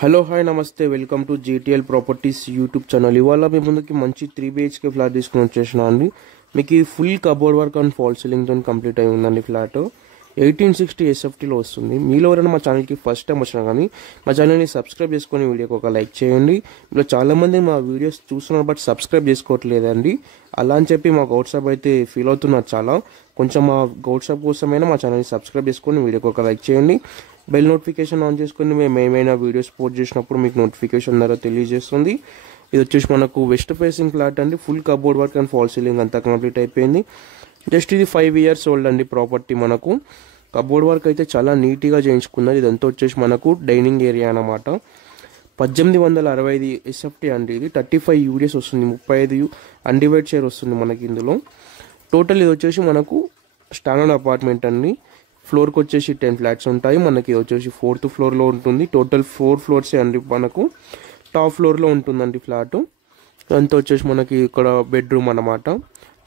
Hello hi నమస్తే welcome to GTL properties YouTube channel. ఇవాళ మీ ముందుకి మంచి 3 BHK ఫ్లాట్ తీసుకుని వచ్చేసిన అండి. మీకు ఈ full cupboard work and fall సీలింగ్తో కంప్లీట్ అయి ఉందండి. ఫ్లాట్ 1860 SFTలో వస్తుంది. మీలో ఎవరైనా మా ఛానల్కి ఫస్ట్ టైం వచ్చినా కానీ మా ఛానల్ని సబ్స్క్రైబ్ చేసుకొని వీడియోకి ఒక లైక్ చేయండి. ఇలా చాలామంది మా వీడియోస్ చూస్తున్నారు బట్ సబ్స్క్రైబ్ చేసుకోవట్లేదండి. అలా అని చెప్పి మా గౌట్సాప్ అయితే ఫీల్ అవుతున్నారు చాలా. కొంచెం మా గౌట్సాప్ కోసమైనా మా ఛానల్ని సబ్స్క్రైబ్ చేసుకొని వీడియోకి ఒక లైక్ చేయండి. బెల్ నోటిఫికేషన్ ఆన్ చేసుకుని మేము ఏమైనా వీడియోస్ పోస్ట్ చేసినప్పుడు మీకు నోటిఫికేషన్ ద్వారా తెలియజేస్తుంది. ఇది వచ్చేసి మనకు వెస్ట్ ఫేసింగ్ ఫ్లాట్ అండి. Full cupboard work and fall ceiling అంతా కంప్లీట్ అయిపోయింది. జస్ట్ ఇది 5 years ఓల్డ్ అండి ప్రాపర్టీ. మనకు కబోర్డ్ వర్క్ అయితే చాలా నీట్గా చేయించుకున్నారు. ఇదంతా వచ్చేసి మనకు డైనింగ్ ఏరియా అన్నమాట. 1865 SFT అండి. ఇది 35 UDS వస్తుంది. 35 అన్డివైడ్ షేర్ వస్తుంది మనకి ఇందులో. టోటల్ ఇది వచ్చేసి మనకు స్టాండర్డ్ అపార్ట్మెంట్ అండి. ఫ్లోర్కి వచ్చేసి 10 ఫ్లాట్స్ ఉంటాయి. మనకి ఇది వచ్చేసి 4th ఫ్లోర్లో ఉంటుంది. టోటల్ 4 floors అండి. మనకు టాప్ ఫ్లోర్లో ఉంటుందండి ఫ్లాట్. అంతా వచ్చేసి మనకి ఇక్కడ బెడ్రూమ్ అన్నమాట.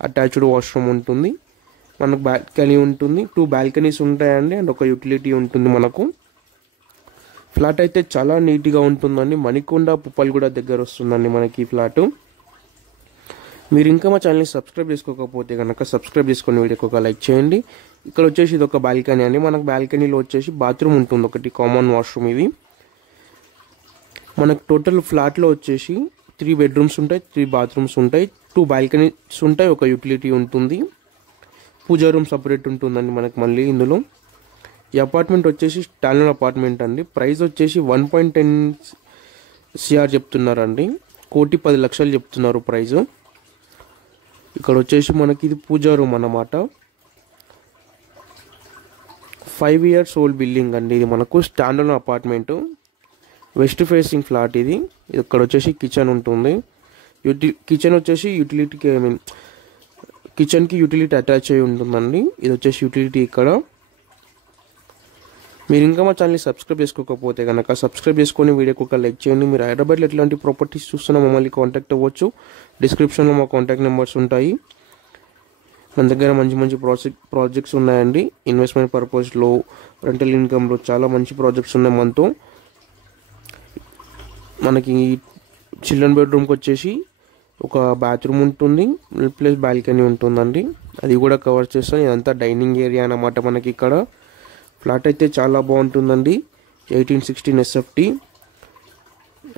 అటాచ్డ్ వాష్రూమ్ ఉంటుంది. మనకు బాల్కనీ ఉంటుంది. 2 balconies ఉంటాయండి అండ్ ఒక యూటిలిటీ ఉంటుంది మనకు. ఫ్లాట్ అయితే చాలా నీట్గా ఉంటుందండి. మణికొండ పుప్పల్గూడ దగ్గర వస్తుందండి మనకి ఈ ఫ్లాట్. మీరు ఇంకా మా ఛానల్ని సబ్స్క్రైబ్ చేసుకోకపోతే కనుక సబ్స్క్రైబ్ చేసుకుని వీడియోకి ఒక లైక్ చేయండి. ఇక్కడ వచ్చేసి ఇది ఒక బాల్కనీ అండి. మనకు బాల్కనీలో వచ్చేసి బాత్రూమ్ ఉంటుంది, ఒకటి కామన్ వాష్రూమ్. ఇది మనకు టోటల్ ఫ్లాట్లో వచ్చేసి 3 bedrooms ఉంటాయి, 3 bathrooms ఉంటాయి, 2 balconies ఉంటాయి, ఒక యూటిలిటీ ఉంటుంది. పూజా రూమ్ సపరేట్ ఉంటుందండి మనకు మళ్ళీ ఇందులో. ఈ అపార్ట్మెంట్ వచ్చేసి స్టాండర్డ్ అపార్ట్మెంట్ అండి. ప్రైస్ వచ్చేసి 1.10 CR చెప్తున్నారండి. 1,10,00,000 చెప్తున్నారు ప్రైస్. ఇక్కడ వచ్చేసి మనకి ఇది పూజా రూమ్ అన్నమాట. 5 years ఓల్డ్ బిల్డింగ్ అండి. ఇది మనకు standard apartment, west facing flat. ఇది ఇక్కడ వచ్చేసి కిచెన్ ఉంటుంది. కిచెన్ వచ్చేసి యూటిలిటీకి కిచెన్కి యూటిలిటీ అటాచ్ అయి ఉంటుందండి. ఇది వచ్చేసి యూటిలిటీ ఇక్కడ. మీరు ఇంకా మా ఛానల్ని సబ్స్క్రైబ్ చేసుకోకపోతే కనుక సబ్స్క్రైబ్ చేసుకొని వీడియోకి ఒక లైక్ చేయండి. మీరు హైదరాబాద్లో ఎట్లాంటి ప్రాపర్టీస్ చూస్తున్నా మమ్మల్ని కాంటాక్ట్ అవ్వచ్చు. డిస్క్రిప్షన్లో మా కాంటాక్ట్ నెంబర్స్ ఉంటాయి. మన దగ్గర మంచి మంచి ప్రాజెక్ట్స్ ఉన్నాయండి. ఇన్వెస్ట్మెంట్ పర్పస్లో, రెంటల్ ఇన్కమ్లో చాలా మంచి ప్రాజెక్ట్స్ ఉన్నాయి మనతో. మనకి చిల్డ్రన్ బెడ్రూమ్కి వచ్చేసి ఒక బాత్రూమ్ ఉంటుంది ప్లస్ బాల్కనీ ఉంటుందండి. అది కూడా కవర్ చేస్తాను. ఇదంతా డైనింగ్ ఏరియా అన్నమాట మనకి ఇక్కడ. ఫ్లాట్ అయితే చాలా బాగుంటుందండి. 1816 SFT.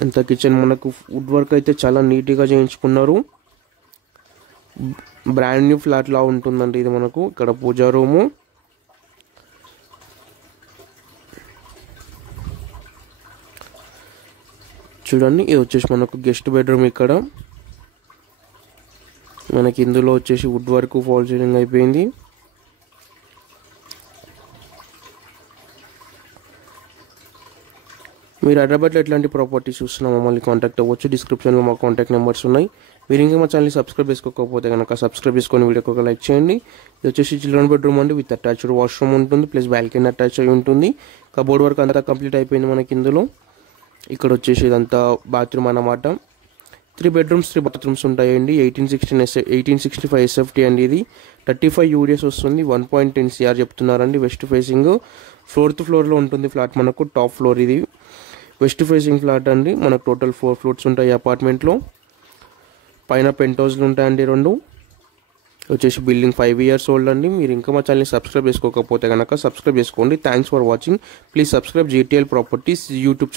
ఎంత కిచెన్ మనకు వుడ్ వర్క్ అయితే చాలా నీట్గా చేయించుకున్నారు. బ్రాండ్ న్యూ ఫ్లాట్ లా ఉంటుందండి ఇది మనకు. ఇక్కడ పూజా రూము, చూడండి. ఇది వచ్చేసి మనకు గెస్ట్ బెడ్రూమ్. ఇక్కడ మనకి ఇందులో వచ్చేసి వుడ్ వర్క్, ఫాల్ సీలింగ్ అయిపోయింది. మీరు హైదరాబాద్లో ఎట్లాంటి ప్రాపర్టీస్ చూస్తున్నా మమ్మల్ని కాంటాక్ట్ అవ్వచ్చు. డిస్క్రిప్షన్లో మా కాంటాక్ట్ నెంబర్స్ ఉన్నాయి. మీరు ఇంకా మా ఛానల్ని సబ్స్క్రైబ్ చేసుకోకపోతే కనుక సబ్స్క్రైబ్ చేసుకొని వీడియోకి ఒక లైక్ చేయండి. ఇది వచ్చేసి చిల్డ్రన్ బెడ్రూమ్ అండి. విత్ అటాచ్డ్ వాష్రూమ్ ఉంటుంది ప్లస్ బాల్కనీ అటాచ్ అయి ఉంటుంది. కబోర్డ్ వర్క్ అంతా కంప్లీట్ అయిపోయింది మనకి ఇందులో. ఇక్కడ వచ్చేసి ఇదంతా బాత్రూమ్ అన్నమాట. 3 bedrooms 3 bathrooms ఉంటాయండి. 1865 SFT అండి. ఇది 35 UDS వస్తుంది. 1.10 CR చెప్తున్నారండి. వెస్ట్ ఫేసింగ్ 4th ఫ్లోర్లో ఉంటుంది ఫ్లాట్ మనకు. టాప్ ఫ్లోర్ ఇది. వెస్ట్ ఫేసింగ్ ఫ్లాట్ అండి. మనకు టోటల్ 4 floors ఉంటాయి అపార్ట్మెంట్లో. పైన పెంట్ హౌస్లు ఉంటాయండి 2. వచ్చేసి బిల్డింగ్ 5 years ఓల్డ్ అండి. మీరు ఇంకా మా ఛానల్ని సబ్స్క్రైబ్ చేసుకోకపోతే కనుక సబ్స్క్రైబ్ చేసుకోండి. Thanks for watching. Please subscribe GTL properties YouTube.